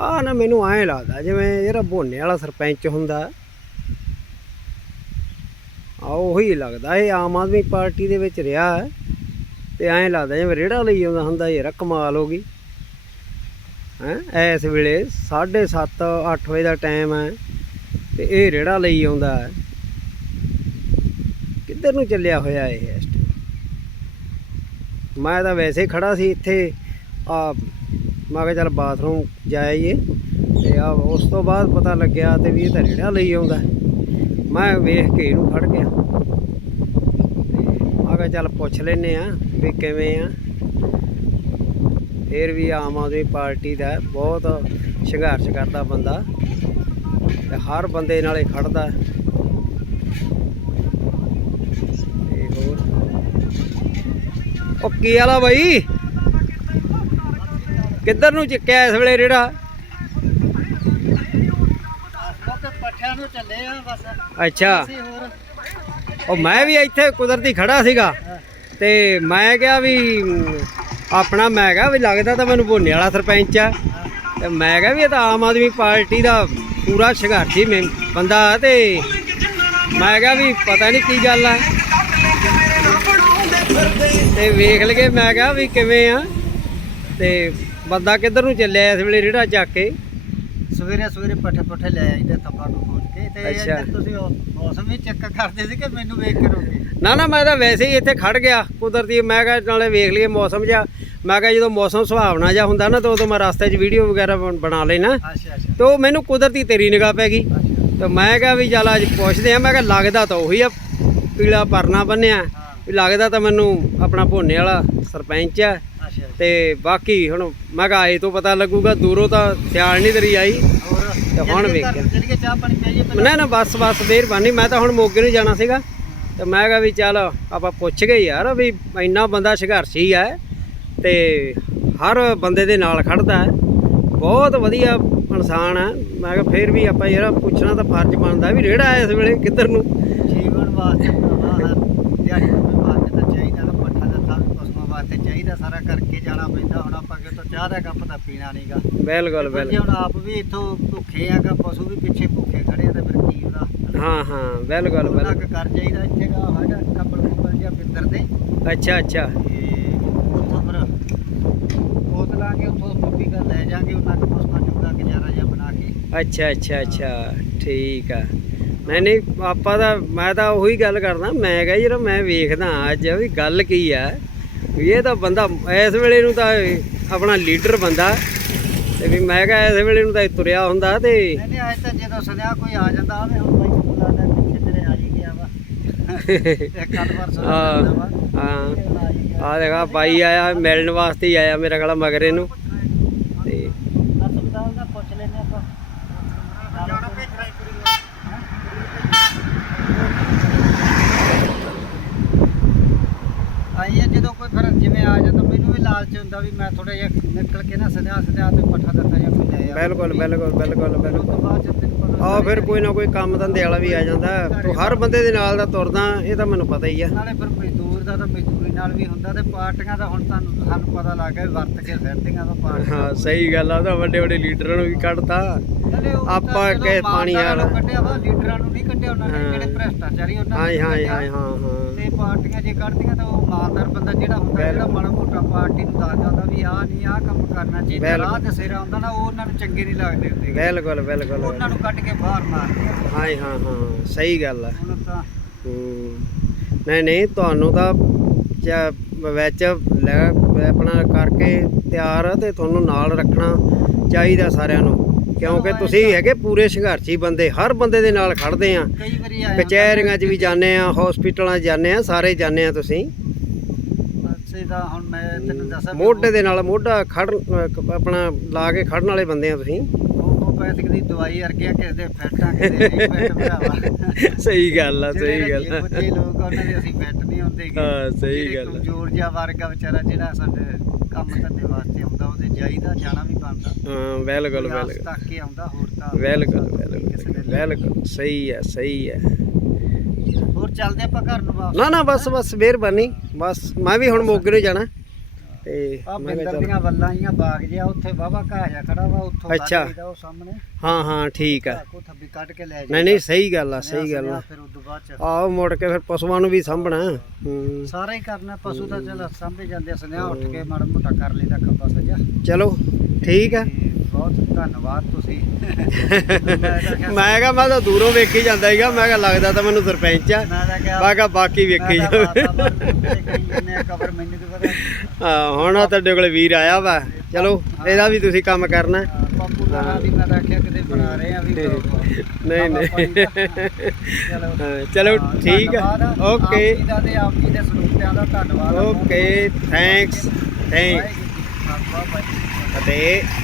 ਆ ਨਾ ਮੈਨੂੰ ਐਂ ਲੱਗਦਾ ਜਿਵੇਂ ਜਿਹੜਾ ਬੋਨੇ ਵਾਲਾ ਸਰਪੰਚ ਹੁੰਦਾ। ਆ ਉਹੀ ਲੱਗਦਾ ਇਹ ਆਮ ਆਦਮੀ ਪਾਰਟੀ ਦੇ ਵਿੱਚ ਰਿਹਾ ਹੈ। ਤੇ ਐਂ ਲੱਗਦਾ ਜਿਵੇਂ ਰੇੜਾ ਲਈ ਆਉਂਦਾ ਹੁੰਦਾ ਯਾਰ, ਕਮਾਲ ਹੋ ਗਈ। ਹੈ, ਇਸ ਵੇਲੇ 7:30 8 ਵਜੇ ਦਾ ਟਾਈਮ ਹੈ ਤੇ ਇਹ ਰੇੜਾ ਲਈ ਆਉਂਦਾ ਹੈ। ਕਿੱਧਰ ਨੂੰ ਚੱਲਿਆ ਹੋਇਆ ਇਹ ਇਸ time? ਮੈਂ ਤਾਂ ਵੈਸੇ ਖੜਾ ਸੀ ਇੱਥੇ ਆ ਮੈਂ ਕਿਹਾ ਚੱਲ ਬਾਥਰੂਮ ਜਾਈਏ। ਤੇ ਆ ਉਸ ਤੋਂ ਬਾਅਦ ਪਤਾ ਲੱਗਿਆ ਤੇ ਵੀ ਇਹ ਤਾਂ ਰੇੜਾ ਲਈ ਆਉਂਦਾ। ਮੈਂ ਵੇਖ ਕੇ ਇਹਨੂੰ ਫੜ ਗਿਆ। ਮੈਂ ਕਿਹਾ ਚੱਲ ਪੁੱਛ ਲੈਨੇ ਆ ਵੀ ਕਿਵੇਂ ਆ। ਫਿਰ ਵੀ ਆਮ ਆਦਮੀ ਪਾਰਟੀ ਦਾ ਬਹੁਤ ਸੰਘਰਸ਼ ਕਰਦਾ ਬੰਦਾ। ਤੇ ਹਰ ਬੰਦੇ ਨਾਲੇ ਖੜਦਾ। ਤੇ ਹੋਰ? ਉਹ ਕੀ ਵਾਲਾ ਬਾਈ? ਕਿੱਧਰ ਨੂੰ ਚੱਕਿਆ ਇਸ ਵੇਲੇ ਰੇੜਾ? ਪੱਠਿਆਂ ਨੂੰ ਚੱਲੇ ਆ ਬਸ ਅੱਛਾ। ਉਹ ਮੈਂ ਵੀ ਇੱਥੇ ਕੁਦਰਤੀ ਖੜਾ ਸੀਗਾ ਤੇ ਮੈਂ ਕਿਹਾ ਵੀ ਆਪਣਾ ਮੈਂ ਕਿਹਾ ਵੀ ਲੱਗਦਾ ਤਾਂ ਮੈਨੂੰ ਭੋਨੇ ਵਾਲਾ ਸਰਪੰਚ ਆ। ਤੇ ਮੈਂ ਕਿਹਾ ਵੀ ਇਹ ਤਾਂ ਆਮ ਆਦਮੀ ਪਾਰਟੀ ਦਾ ਪੂਰਾ ਸੰਘਰਸ਼ੀ ਮੈਂ ਬੰਦਾ ਤੇ ਮੈਂ ਕਿਹਾ ਵੀ ਪਤਾ ਨਹੀਂ ਕੀ ਗੱਲ ਆ। ਤੇ ਵੇਖ ਲਗੇ ਮੈਂ ਕਿਹਾ ਵੀ ਕਿਵੇਂ ਆ। ਤੇ ਬੰਦਾ ਕਿੱਧਰ ਨੂੰ ਚੱਲਿਆ ਇਸ ਵੇਲੇ ਰੇੜਾ ਚੱਕ ਕੇ? ਸਵੇਰੇ ਸਵੇਰੇ ਪੱਠੇ ਪੁੱਠੇ ਲੈ ਆਈਦੇ ਥੱਪਾ ਨੂੰ ਖੋਲ ਕੇ ਤੇ ਅੱਛਾ। ਇੱਧਰ ਤੁਸੀਂ ਉਹ ਮੌਸਮ ਵੀ ਚੈੱਕ ਕਰਦੇ ਸੀ ਕਿ ਮੈਨੂੰ ਵੇਖ ਕੇ ਰੋਕੇ ਨਾ ਨਾ ਮੈਂ ਤਾਂ ਵੈਸੇ ਹੀ ਇੱਥੇ ਖੜ ਗਿਆ ਕੁਦਰਤੀ ਮੈਂ ਕਿਹਾ ਨਾਲੇ ਵੇਖ ਲਈਏ ਮੌਸਮ ਜਿਹਾ। ਮੈਂ ਕਿਹਾ ਜਦੋਂ ਮੌਸਮ ਸੁਹਾਵਣਾ ਜਿਹਾ ਹੁੰਦਾ ਨਾ ਤਾਂ ਉਦੋਂ ਮੈਂ ਰਸਤੇ 'ਚ ਵੀਡੀਓ ਵਗੈਰਾ ਬਣ- ਬਣਾ ਲੈਣਾ ਅੱਛਾ ਅੱਛਾ। ਤੇ ਉਹ ਮੈਨੂੰ ਕੁਦਰਤੀ ਤੇਰੀ ਨਿਗਾਹ ਪੈ ਗਈ। ਅੱਛਾ। ਤੇ ਮੈਂ ਕਿਹਾ ਵੀ ਚੱਲ ਅੱਜ ਪੁੱਛਦੇ ਆ ਮੈਂ ਕਿਹਾ ਲੱਗਦਾ ਤਾਂ ਉਹੀ ਆ ਪੀਲਾ ਪਰਨਾ ਬੰਨਿਆ। ਹਾਂ। ਵੀ ਲੱਗਦਾ ਤਾਂ ਮੈਨੂੰ ਆਪਣਾ ਭੋਨੇ ਵਾਲਾ ਸਰਪੰਚ ਆ। ਤੇ ਬਾਕੀ ਹੁਣ ਮੈਂ ਕਿਹਾ ਆਏ ਤੋਂ ਪਤਾ ਲੱਗੂਗਾ ਦੂਰੋਂ ਤਾਂ ਸਿਆਲ ਨਹੀਂ ਤੇਰੀ ਆਈ। ਤੇ ਹੁਣ ਵੇਖਿਆ। ਚੱਲੀਏ ਚਾਹ ਪਾਣੀ ਪੀਈਏ ਨਾ ਨਾ ਬਸ ਬਸ ਮਿਹਰਬਾਨੀ। ਮੈਂ ਤਾਂ ਹੁਣ ਮੋਗੇ ਨੂੰ ਜਾਣਾ ਸੀਗਾ। ਤੇ ਮੈਂ ਕਿਹਾ ਵੀ ਚੱਲ ਆਪਾਂ ਪੁੱਛ ਗਏ ਯਾਰ ਵੀ ਇੰਨਾ ਬੰਦਾ ਸੰਘਰਸ਼ੀ ਹੈ ਤੇ ਹਰ ਬੰਦੇ ਦੇ ਨਾਲ ਖੜਦਾ ਹੈ। ਬਹੁਤ ਵਧੀਆ ਇਨਸਾਨ ਹੈ। ਮੈਂ ਕਿਹਾ ਫੇਰ ਵੀ ਆਪਾਂ ਯਾਰ ਪੁੱਛਣਾ ਤਾਂ ਫਰਜ਼ ਬਣਦਾ ਵੀ ਰੇੜਾ ਇਸ ਵੇਲੇ ਕਿੱਧਰ ਨੂੰ। ਜੀਵਨ ਵਾਸਤੇ ਭਰਾਵਾ ਹਰ ਦਿਹਾੜੀ ਦੇ ਵਾਸਤੇ ਤਾਂ ਚਾਹੀਦਾ ਨਾ ਪੱਠਾ ਦਾ ਥਾਂ ਵੀ ਪਸ਼ੂਆਂ ਵਾਸਤੇ ਚਾਹੀਦਾ ਸਾਰਾ ਕਰਕੇ ਜਾਣਾ ਪੈਂਦਾ। ਹੁਣ ਆਪਾਂ ਕਿਤੋਂ ਚਾਹ ਦਾ ਕੱਪ ਤਾਂ ਪੀਣਾ ਨਹੀਂਗਾ। ਬਿਲਕੁਲ ਬਿਲਕੁਲ। ਹੁਣ ਆਪ ਵੀ ਇੱਥੋਂ ਭੁੱਖੇ ਆਗਾ ਪਸ਼ੂ ਵੀ ਪਿੱਛੇ ਭੁੱਖੇ ਖੜੇ ਆ ਤੇ ਫਿਰ ਕੀ ਉਹਦਾ? ਹਾਂ ਹਾਂ ਬਿਲਕੁਲ ਬਿਲਕੁਲ। ਕਰ ਜਾਈਦਾ ਇੱਥੇ ਦਾ ਹੈਗਾ ਕੱਪੜ ਕੁੱਪੜ ਜਿਹਾ ਪਿੰਦਰ ਦੇ ਅੱਛਾ ਅੱਛਾ। ਉੱਥੋਂ ਫਿਰ ਖੋਤ ਲਾ ਕੇ ਉੱਥੋਂ ਮੁੱਢੀ ਦਾ ਲੈ ਜਾਾਂਗੇ ਉਹਨਾਂ ਕੁ ਪਸ਼ੂਆਂ ਚੋਂ ਗੁਜ਼ਾਰਾ ਜਿਹਾ ਬਣਾ ਕੇ। ਅੱਛਾ ਅੱਛਾ ਅੱਛਾ। ਠੀਕ ਆ। ਨਹੀਂ ਨਹੀਂ ਆਪਾਂ ਤਾਂ ਮੈਂ ਤਾਂ ਉਹੀ ਗੱਲ ਕਰਦਾ। ਮੈਂ ਕਿਹਾ ਯਾਰ ਮੈਂ ਵੇਖਦਾ ਅੱਜ ਵੀ ਗੱਲ ਕੀ ਆ ਵੀ ਇਹ ਤਾਂ ਬੰਦਾ ਇਸ ਵੇਲੇ ਨੂੰ ਤਾਂ ਆਪਣਾ ਲੀਡਰ ਬੰਦਾ ਤੇ ਵੀ ਮੈਂ ਕਿਹਾ ਇਸ ਵੇਲੇ ਨੂੰ ਤਾਂ ਤੁਰਿਆ ਹੁੰਦਾ ਤੇ ਨਹੀਂ ਨਹੀਂ ਅੱਜ ਤਾਂ ਜਦੋਂ ਸੁਣਿਆ ਕੋਈ ਆ ਜਾਂਦਾ ਆਵੇ ਹੁਣ ਬਾਈ ਆਦਾ ਪਿੱਛੇ ਤੇਰੇ ਆ ਹੀ ਗਿਆ ਵਾ। ਹਾਂ ਹਾਂ। ਆ ਦੇਖਾ ਬਾਈ ਆਇਆ ਮਿਲਣ ਵਾਸਤੇ ਹੀ ਆਇਆ ਮੇਰਾ ਗਲਾ ਮਗਰੇ ਨੂੰ ਤੇ ਹਸਪਤਾਲ ਦਾ ਪੁੱਛ ਲੈਨੇ ਆਪਾਂ ਜਾਣਾ ਭੇਜਣਾ ਆਈ ਹੈ ਜਦੋਂ ਕੋਈ ਫਿਰ ਜਿਵੇਂ ਆ ਜਾਂਦਾ ਮੈਨੂੰ ਵੀ ਲਾਲਚ ਹੁੰਦਾ ਵੀ ਮੈਂ ਥੋੜਾ ਜਿਹਾ ਨਿਕਲ ਕੇ ਨਾ ਸਦਾ ਸਦਾ ਤੇ ਪੱਠਾ ਦਿੱਤਾ ਜਾਂ ਕੋਈ ਲੈ ਆ ਬਿਲਕੁਲ ਬਿਲਕੁਲ ਬਿਲਕੁਲ ਬਿਲਕੁਲ। ਆ ਫਿਰ ਕੋਈ ਨਾ ਕੋਈ ਕੰਮ ਧੰਦੇ ਵਾਲਾ ਵੀ ਆ ਜਾਂਦਾ। ਤੂੰ ਹਰ ਬੰਦੇ ਦੇ ਨਾਲ ਦਾ ਤੁਰਦਾ ਇਹ ਤਾਂ ਮੈਨੂੰ ਪਤਾ ਹੀ ਆ। ਨਾਲੇ ਫਿਰ ਮਜ਼ਦੂਰ ਦਾ ਤਾਂ ਮਜ਼ਦੂਰੀ ਨਾਲ ਵੀ ਹੁੰਦਾ ਤੇ ਪਾਰਟੀਆਂ ਦਾ ਹੁਣ ਤੁਹਾਨੂੰ ਸਾਨੂੰ ਪਤਾ ਲੱਗ ਗਿਆ ਵਰਤ ਕੇ ਫਿਰਦੀਆਂ ਤਾਂ ਪਾਰਟੀਆਂ ਹਾਂ ਸਹੀ ਗੱਲ ਆ ਉਹ ਤਾਂ ਵੱਡੇ ਵੱਡੇ ਲੀਡਰਾਂ ਨੂੰ ਵੀ ਕੱਢਤਾ। ਆਪਾਂ ਕਿਸੇ ਪਾਣੀ ਵਾਲਾ। ਕੱਢਿਆ ਵਾ ਲੀਡਰਾਂ ਨੂੰ ਨਹੀਂ ਕੱਢਿਆ ਉਹਨਾਂ ਨੇ। ਜਿਹੜੇ ਭ੍ਰਸ਼ਟਾਚਾਰੀ ਉਹਨਾਂ ਨੇ ਹਾਂ। ਹਾਂ ਹਾਂ ਹਾਂ ਤੇ ਪਾਰਟੀਆਂ ਜੇ ਕੱਢਦੀਆਂ ਤਾਂ ਉਹ ਇਮਾਨਦਾਰ ਬੰਦਾ ਜਿਹੜਾ ਹੁੰਦਾ ਜਿਹੜਾ। ਮਾੜਾ ਮੋਟਾ ਪਾਰਟੀ ਨੂੰ ਦੱਸ ਦਿੰਦਾ ਵੀ ਆਹ ਨਹੀਂ ਆਹ ਕੰਮ ਕਰਨਾ ਚਾਹੀਦਾ। ਰਾਹ ਤੇ ਸਿਰ ਆਉਂਦਾ ਨਾ ਉਹ ਉਹਨਾਂ ਨੂੰ ਚੰਗੇ ਨਹੀਂ ਲੱਗਦੇ ਹੁੰਦੇ ਬਿਲਕੁਲ ਬਿਲਕੁਲ ਉਹਨਾਂ ਨੂੰ ਕੱਢ ਕੇ ਬਾਹਰ ਮਾਰਦੇ ਹਾਂ ਹਾਂ ਹਾਂ ਸਹੀ ਗੱਲ ਹੂੰ। ਨਹੀਂ ਨਹੀਂ ਤੁਹਾਨੂੰ ਤਾਂ ਵਿੱਚ ਲੈ ਆਪਣਾ ਕਰਕੇ ਤਿਆਰ ਤੇ ਤੁਹਾਨੂੰ ਨਾਲ ਰੱਖਣਾ ਚਾਹੀਦਾ ਸਾਰਿਆਂ ਨੂੰ ਕਿਉਂਕਿ ਤੁਸੀਂ ਹੈਗੇ ਪੂਰੇ ਸੰਘਰਸ਼ੀ ਬੰਦੇ ਹਰ ਬੰਦੇ ਦੇ ਨਾਲ ਖੜਦੇ ਆ ਕਈ ਵਾਰੀ ਆਇਆ ਕਚਹਿਰੀਆਂ 'ਚ ਵੀ ਜਾਂਦੇ ਆ ਹਸਪੀਟਲਾਂ 'ਚ ਜਾਂਦੇ ਆ ਸਾਰੇ ਜਾਂਦੇ ਆ ਤੁਸੀਂ। ਅੱਛੇ ਦਾ ਹੁਣ ਮੈਂ ਤੈਨੂੰ ਦੱਸਾਂ ਵੀ ਮੋਢੇ ਦੇ ਨਾਲ ਮੋਢਾ ਖੜ ਆਪਣਾ ਲਾ ਕੇ ਖੜਨ ਵਾਲੇ ਬੰਦੇ ਆ ਤੁਸੀਂ। ਹੋਮੋਪੈਥਿਕ ਦੀ ਦਵਾਈ ਅਰਗਿਆ ਕਿਸੇ ਦੇ ਫਿੱਟਾਂ ਕਿਸੇ ਦੇ ਨਹੀਂ ਫਿੱਟ ਭਰਾਵਾ। ਸਹੀ ਗੱਲ ਆ ਸਹੀ ਗੱਲ ਆ। ਪੁੱਜੇ ਲੋਕ ਉਹਨਾਂ ਦੇ ਅਸੀਂ ਫਿੱਟ ਨਹੀਂ ਹੁੰਦੇ। ਹਾਂ, ਸਹੀ ਗੱਲ ਆ। ਕਮਜ਼ੋਰ ਜਿਹਾ ਵਰਗ ਆ ਵਿਚਾਰਾ ਜਿਹੜਾ ਸਾਡੇ ਕੰਮ ਧੰਦੇ ਵਾਸਤੇ ਆਉਂਦਾ ਉਹਦੇ ਜਾਈਦਾ ਜਾਣਾ ਵੀ ਬਣਦਾ। ਹਾਂ ਬਿਲਕੁਲ ਬਿਲਕੁਲ ਤੱਕ ਕੇ ਆਉਂਦਾ ਹੋਰ ਤਾਂ ਬਿਲਕੁਲ ਬਿਲਕੁਲ ਸਹੀ ਹੈ ਸਹੀ ਹੈ ਹੋਰ ਚੱਲਦੇ ਆਪਾਂ ਘਰ ਨੂੰ ਵਾਪਸ। ਨਾ ਨਾ ਬਸ ਬਸ ਮਿਹਰਬਾਨੀ। ਬਸ ਮੈਂ ਵੀ ਹੁਣ ਮੋਗੇ ਨੂੰ ਜਾਣਾ। ਤੇ ਆ ਮੈਂ ਕਿਹਾ ਬਿੰਦਰ ਚੱਲ ਦੀਆਂ ਵੱਲਾਂ ਜੀਆਂ ਬਾਗ ਜਿਆ ਉੱਥੇ ਵਾਵਾ ਘਾਹ ਜਿਹਾ ਖੜਾ ਵਾ ਉੱਥੋਂ ਕੱਢ ਅੱਛਾ। ਲਈਦਾ ਉਹ ਸਾਹਮਣੇ। ਹਾਂ ਹਾਂ ਠੀਕ ਆ। ਕੋ ਥੱਬੀ ਕੱਢ ਕੇ ਲੈ ਨਹੀਂ ਨਹੀਂ ਸਹੀ ਗੱਲ ਆ ਸਹੀ ਗੱਲ ਆ। ਫਿਰ ਉਦੋਂ ਬਾਅਦ ਚ। ਆਓ ਮੁੜ ਕੇ ਫਿਰ ਪਸ਼ੂਆਂ ਨੂੰ ਵੀ ਸਾਂਭਣਾ। ਹੂੰ। ਸਾਰਾ ਹੀ ਕਰਨਾ ਪਸ਼ੂ ਤਾਂ ਚਲ ਸਾਂਭੇ ਜਾਂਦੇ ਸੁਨੇਹਾ ਉੱਠ ਕੇ ਮਾੜਾ ਮੋਟਾ ਕਰ ਲਈਦਾ ਖੱਬਾ ਸੱਜਾ। ਚਲੋ ਠੀਕ ਆ। ਤੇ ਬਹੁਤ ਧੰਨਵਾਦ ਤੁਸੀਂ। ਮੈਂ ਕਿਹਾ- ਮੈਂ ਤਾਂ ਦੂਰੋਂ ਵੇਖੀ ਜਾਂਦਾ ਸੀਗਾ ਮੈਂ ਕਿਹਾ ਲੱਗਦਾ ਤਾਂ ਮੈਨੂੰ ਸਰਪੰਚ ਆ। ਮੈਂ ਕਿਹਾ ਬਾਕੀ ਵੇਖੀ ਜਾਵੇ। ਖਬਰ ਮੈਨੂੰ ਪਤਾ? ਹਾਂ ਹੁਣ ਤੁਹਾਡੇ ਕੋਲ ਵੀਰ ਆਇਆ ਵਾ। ਚਲੋ ਇਹਦਾ ਵੀ ਤੁਸੀਂ ਕੰਮ ਕਰਨਾ। ਹਾਂ, ਬਾਪੂ ਦਾ ਨਾਂ ਵੀ ਮੈਂ ਤਾਂ ਆਖਿਆ ਕਿਤੇ ਬਣਾ ਰਹੇ ਆ ਵੀ ਨਹੀਂ ਨਹੀਂ। ਚਲੋ। ਹਾਂ, ਹਾਂ, ਠੀਕ ਆਪ ਓਕੇ। ਜੀ ਦਾ ਤੇ ਆਪ ਜੀ ਦੇ ਸਰੂਪਿਆਂ ਦਾ ਧੰਨਵਾਦ। Okay thanks. ਥੈਂਕਸ। ਅਤੇ